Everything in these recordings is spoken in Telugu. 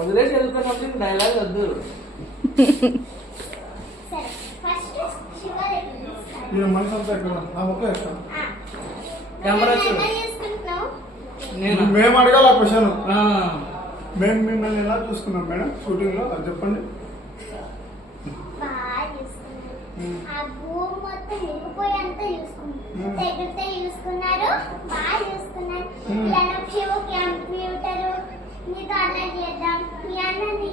వదిలేసి వెళ్ళిపోయినప్పుడు డైలాగ్ వద్దు. మేము అడగాల క్వశ్చన్. మేము మిమ్మల్ని ఎలా చూసుకున్నాం మేడం షూటింగ్ లో అది చెప్పండి. కంప్యూటర్ నీతో అలా చేద్దాం, మీ అన్నని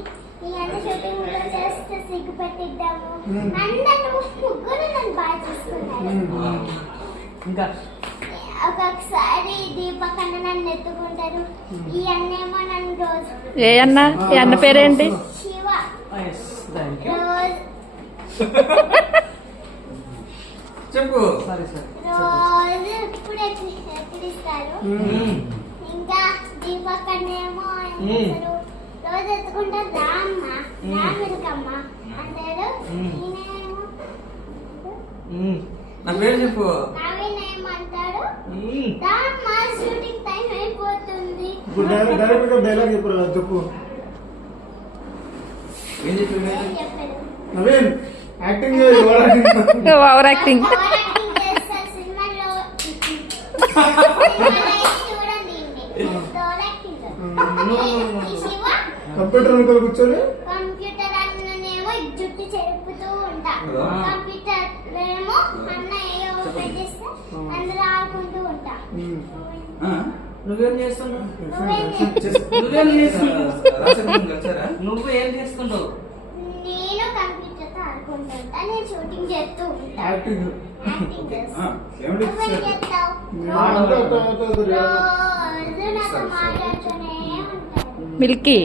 షూటింగ్ లో చేస్తే సిగ్గు పెట్టిద్దాము. అందరూ ముగ్గురు నన్ను బాగా చూసుకున్నారు. ఇంకా ఒక్కొక్కసారి దీపక్ అన్న నన్ను ఎత్తుకుంటారు. ఈ అన్నేమో నన్ను రోజు ఏ అన్న? ఈ అన్న పేరేంటి? శివ. రోజు చెప్పు. రోజు ఇప్పుడు ఎక్కిరిస్తారు. ఇంకా దీపక్ అన్నేమో రోజు ఎత్తుకుంటారు. రామ్మ రామికమ్మ అంటాడు. నేనేమో నా పేరు చెప్పు. నవీన్ ఏమంటాడు, రామ్మ షూటింగ్ టైం అయిపోతుంది. డైరెక్ట్ గా డైలాగ్ చెప్పు. ఏం చెప్పాడు? Naveen acting over acting. చేస్తారు సినిమాలో. చూడండి శివ కంప్యూటర్ వెనకాల కూర్చొని కంప్యూటర్ అన్ననేమో జుట్టు చెరుపుతూ ఉంటా. కంప్యూటర్ ఏమో అన్న ఏయో పెట్టేస్తే అందరూ ఆడుకుంటూ ఉంటా. నువ్వేం చేస్తున్నావు? నువ్వు ఏం చేస్తుంటావు? నేను కంప్యూటర్ తో ఆడుకుంటుంటా. నేను షూటింగ్ చేస్తూ ఉంటా. యాక్టింగ్ చేస్తా. నువ్వేం చేస్తావు? రోజు నాతో మాట్లాడుతూనే ఉంటాను. మిల్కీ